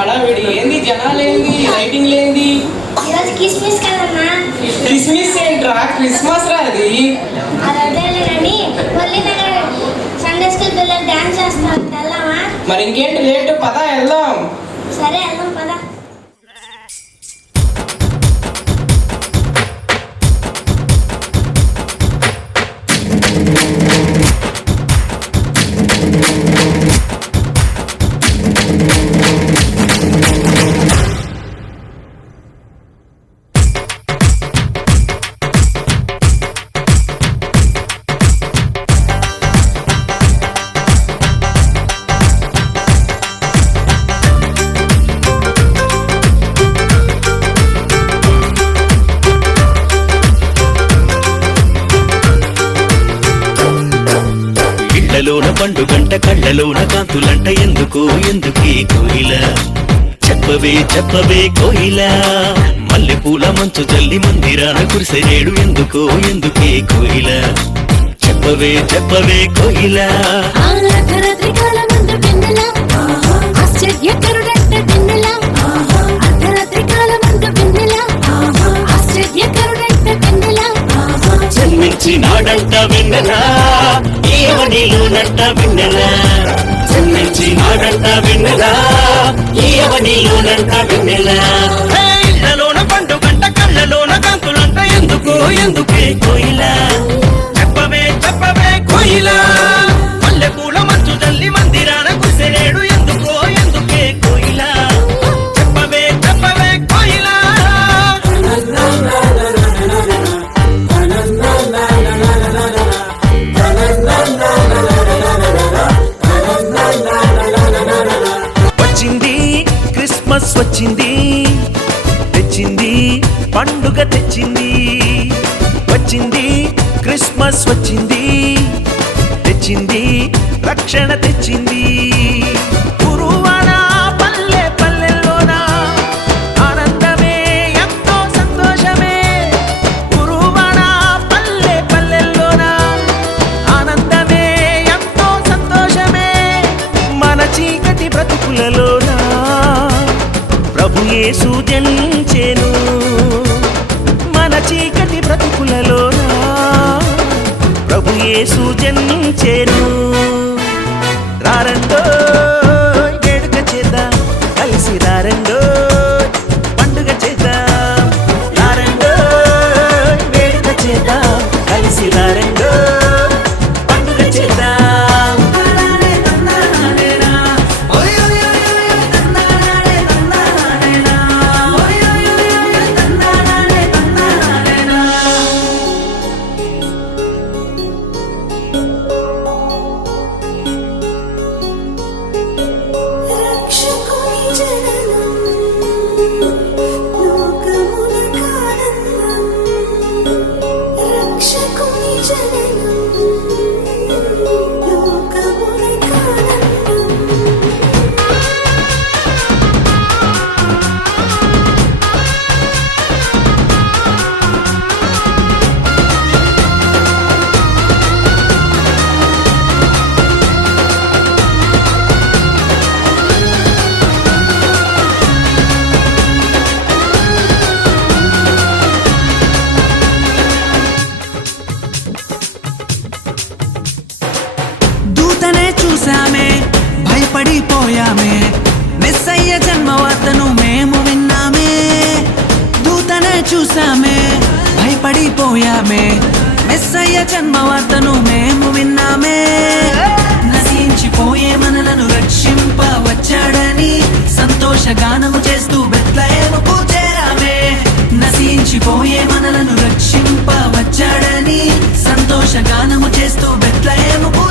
హడావిడి ఏంది, జనాలు ఏంది, లైటింగ్ లేంది? ఈరోజు కిస్మిస్ కదన్నా. కిస్మిస్ ఏంట్రా, క్రిస్మస్ రా అది. అదేలే కానీ మళ్ళీ సండే స్కూల్ పిల్లలు డాన్స్ చేస్తారు, వెళ్దామా? మరి ఇంకేంటి లేటు, పద వెళ్దాం. సరే వెళ్దాం పద. కళ్ళలోన పండుగంట కళ్ళలోన కాంతులంట ఎందుకు ఎందుకీ కోయిల చెప్పవే చెప్పవే కోయిల మల్లెపూల మంచు జల్లి మందిరాన కురిసెరేడు ఎందుకు ఎందుకీ కోయిల చెప్పవే చెప్పవే కోయిల జన్మించినాడంట వెన్నెలా ఈయవనిలోనంట వెన్నెలా జన్మించినాడంట వెన్నెలా ఈయవనిలోనంట వెన్నెలా ఇళ్ళలోన పండుగంట కళ్ళలోన కాంతులంట ఎందుకు ఎందుకే కోయిల చెప్పవే చెప్పవే కోయిల మల్లెపూల మంచు జల్లి మందిరాన కురిసెరేడు ఎందుకో ఎందుకే కోయిల చెప్పవే చెప్పవే కోయిల క్రిస్మస్ వచ్చింది తెచ్చింది పండుగ తెచ్చింది వచ్చింది క్రిస్మస్ వచ్చింది తెచ్చింది రక్షణ తెచ్చింది గురువాడ పల్లె పల్లెల్లోన ఆనందమే ఎంతో సంతోషమే గురువాడ పల్లె పల్లెల్లోన ఆనందమే ఎంతో సంతోషమే మన చీకటి బ్రతుకులలోన ప్రభు యేసు జనించెను మన చీకటి బ్రతుకులలోన ప్రభు యేసు జనించెను రారండో వేడుక చేద్దాం కలిసి రారండో పండుగ చేద్దాం రారండో వేడుక చేద్దాం కలిసి రారండో పండుగ చేద్దాం చూసామే భయపడిపోయామే మెస్సయ్య జన్మవార్తను మేము విన్నామే దూతనే చూసామే భయపడిపోయామే మెస్సయ్య జన్మవార్తను మేము విన్నామే నశించిపోయే మనలను రక్షింప వచ్చాడని సంతోషగానము చేస్తూ బెత్లెహేముకు చేరామే నశించిపోయే మనలను రక్షింప వచ్చాడని సంతోషగానము చేస్తూ బెత్లెహేముకు